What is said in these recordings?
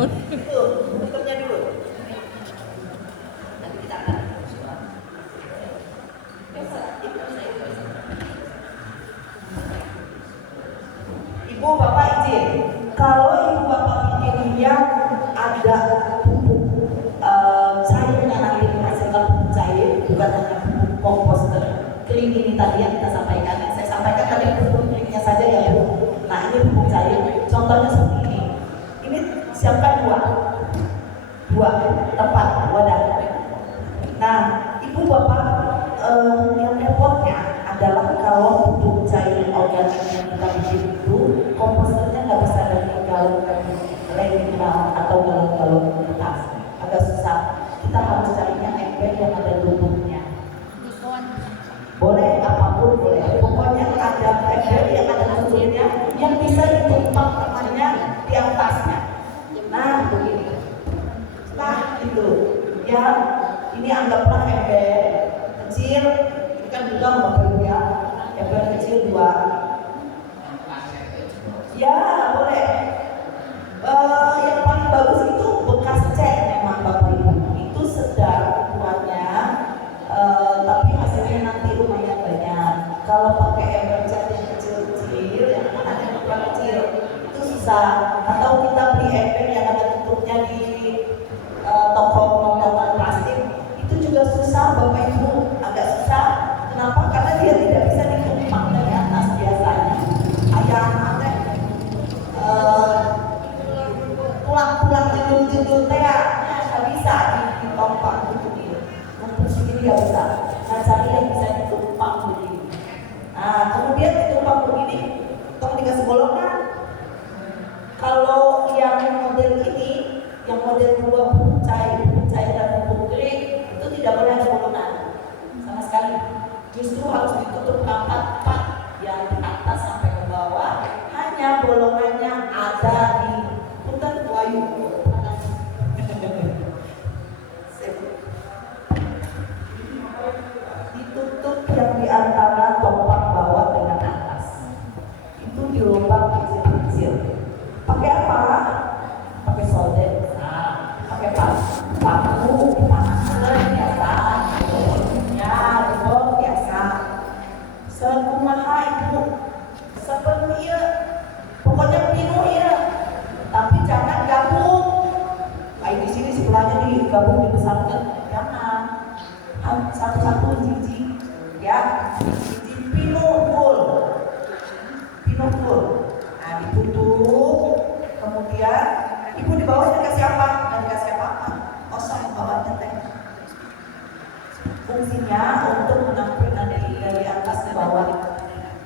Itu, tutupnya dulu. Nanti kita akan Ibu Bapak izin, kalau Ibu Bapak bikin yang ada pupuk cairnya nanti menghasilkan pupuk cair, bukan hanya pupuk komposter kering ini tadi yang kita sampaikan. Saya sampaikan tadi pupuk keringnya saja ya Bu. Nah ini pupuk cair, contohnya seperti ini. Ini siapkan dua tempat wadah. Nah Ibu Bapak yang repotnya adalah kalau pupuk cair organik yang kita bikin itu komposternya nggak bisa dari galon regional atau galon-galon kertas, agak susah. Kita harus carinya ember yang ada lubangnya. Boleh apapun boleh, pokoknya ada ember yang ada lubangnya yang bisa ditumpang tangannya di atasnya. Nah begini, nah itu ya, ini anggaplah ember kecil, ini kan juga Bapak Ibu ya, ember kecil 2. Ya boleh. Yang paling bagus itu bekas cat memang Bapak Ibu, itu sedang kuatnya, tapi hasilnya nanti lumayan banyak. Kalau pakai ember cat yang kecil-kecil, yang ada ukuran kecil, itu susah. Atau kita beli ember yang ada tutupnya di toko plastik, itu juga susah Bapak Ibu, agak susah. Kenapa? Karena dia tidak bisa ditumpang dari atas biasanya. Ayam pulang-pulang judul teh nggak bisa ditumpang begini, untuk segini nggak bisa. Nah cari yang bisa ditumpang begini. Nah kemudian ditumpang begini, tolong dikasih bolongan. Kalau yang model ini, yang model 2 pupuk cair dan pupuk kering, itu tidak boleh ada bolongan sama sekali. Justru harus ditutup rapat-rapat yang di atas sampai ke bawah. Hanya bolongannya ada di punten Wayu. Ditutup yang di antara topak bawah dengan atas. Itu di lubang kecil-kecil. Pakai apa? Pakai solder. Pakai paku, panasan biasa. Ya, dibol biasa. Sekumaha Ibu. Seperti ya. Pokoknya pinuh ya, tapi jangan gabung. Kayak di sini sebelahnya nih gabung dibesarkan, jangan. Satu-satu jiji, ya. Jiji pinuh full. Nah ditutup, kemudian Ibu di bawahnya dikasih apa? Nggak dikasih apa-apa. Kosong bawahnya teh. Fungsinya untuk menampilkan dari atas ke bawah.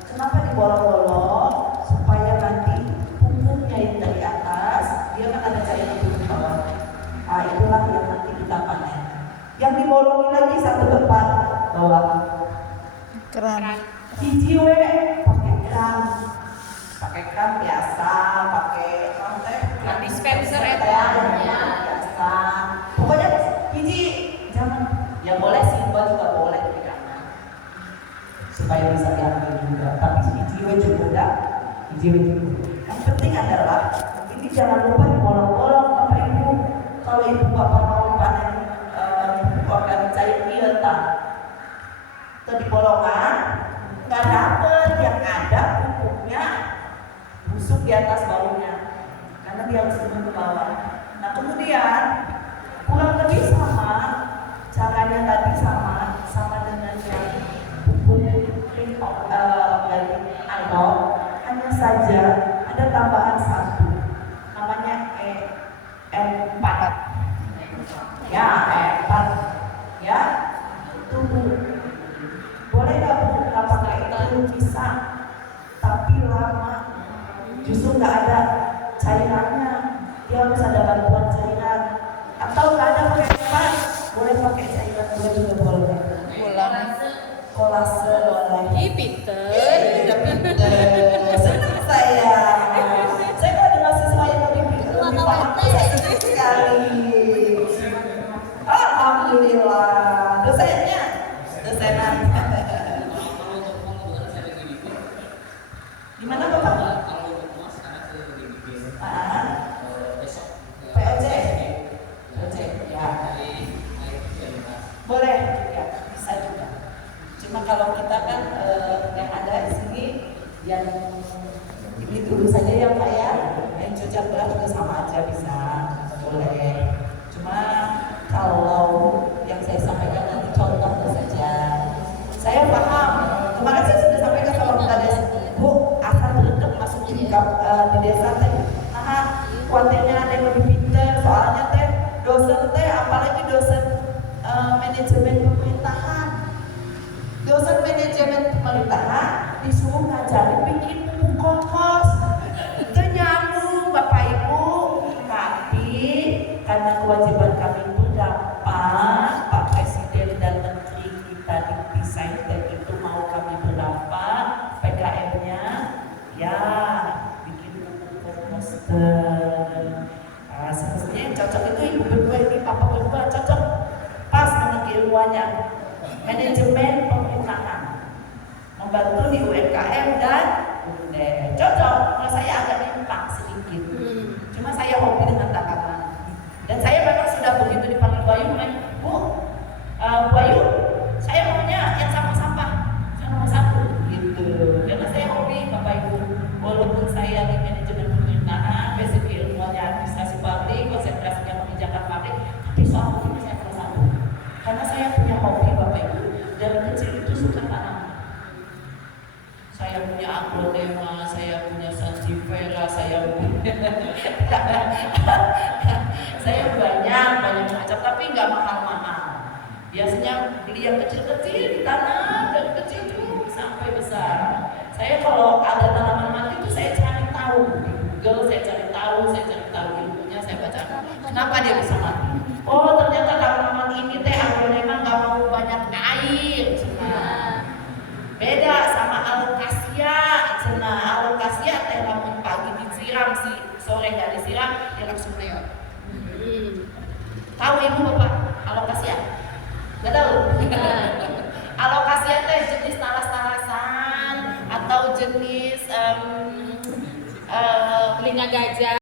Kenapa dibolong-bolong? Supaya nanti pupuknya yang dari atas, dia kan ada cairan di bawah. Nah itulah yang nanti kita panen. Yang dibolongin lagi satu tempat bawah. Keran. Hiji we pakai keran biasa, pakai dispenser biasa. Pokoknya hiji jangan. Ya boleh sih, 2 juga boleh di kanan. Supaya bisa diambil juga. Tapi hiji we cukup dah. Yang penting adalah ini jangan lupa dibolong-bolong Bapak Ibu. Kalau Ibu Bapak mau panen organik cair biota, atau di bolongan nggak dapet, yang ada pupuknya busuk di atas baunya, karena dia harus turun ke bawah. Nah kemudian kurang lebih sama caranya tadi, sama dengan yang pupuk organik anom. Hanya saja ada tambahan satu, namanya E4. Ya, E4. Ya, itu Bu. Boleh nggak Bu? Nggak pakai itu bisa, tapi lama. Justru nggak ada cairannya. Dia harus ada bantuan cairan. Atau nggak ada pakai E4, boleh pakai cairan juga boleh. Kolase boleh. Pinter. Saya kalau dengan siswa yang lebih paham, saya senang sekali. Alhamdulillah. Dosenan. Gimana Bapak? PR aja bisa, boleh. Cuma kalau yang saya sampaikan nanti contoh saja. Saya paham. Kemarin saya sudah sampaikan sama Bu Kades, Bu, asal tetap masuk di desa teh. Nah, kuatnya ada yang lebih pintar, soalnya teh dosen teh, apalagi dosen manajemen pemerintahan. Dosen manajemen pemerintahan disuruh ngajarin bikin buku kos. Itu nyambung Bapak Ibu, tapi karena kewajiban kami berdapat, Pak Presiden dan Menteri kita desain itu mau kami berdapat PKM-nya, ya bikin buku poster. Nah, sebenarnya yang cocok itu ibu berdua ini, papa berdua cocok, pas dengan keilmuannya. Manajemen pemerintahan, membantu di UMKM dan UMD. Cocok, kalau saya agak nyimpang sedikit. Cuma saya hobi dengan tanaman. Dan saya memang sudah begitu dipanggil Bu Ayu, Bu, Bu Ayu, saya maunya yang sampah-sampah, saya nomor 1 gitu. Karena saya hobi Bapak Ibu, walaupun saya di manajemen pemerintahan, basic ilmunya administrasi pabrik, konsentrasinya mengerjakan pabrik, tapi soal hobi saya nomor 1. Karena saya punya hobi Bapak Ibu, dari kecil itu suka tanam. Saya punya aglonema, saya punya sansevieria, saya banyak macam, tapi nggak mahal-mahal. Biasanya beli yang kecil-kecil, ditanam dari kecil tuh sampai besar. Saya kalau ada tanaman mati itu saya cari tahu di Google, saya cari tahu ilmunya, saya baca kenapa dia bisa mati. Oh, ternyata tanaman ini teh aglonema nggak mau banyak air, beda sama alokasia. Alokasia teh lamun pagi disiram, sore nggak disiram, dia langsung meot. Tahu ibu bapak alokasia? Nggak tahu. Alokasia teh jenis talas-talasan atau jenis telinga gajah.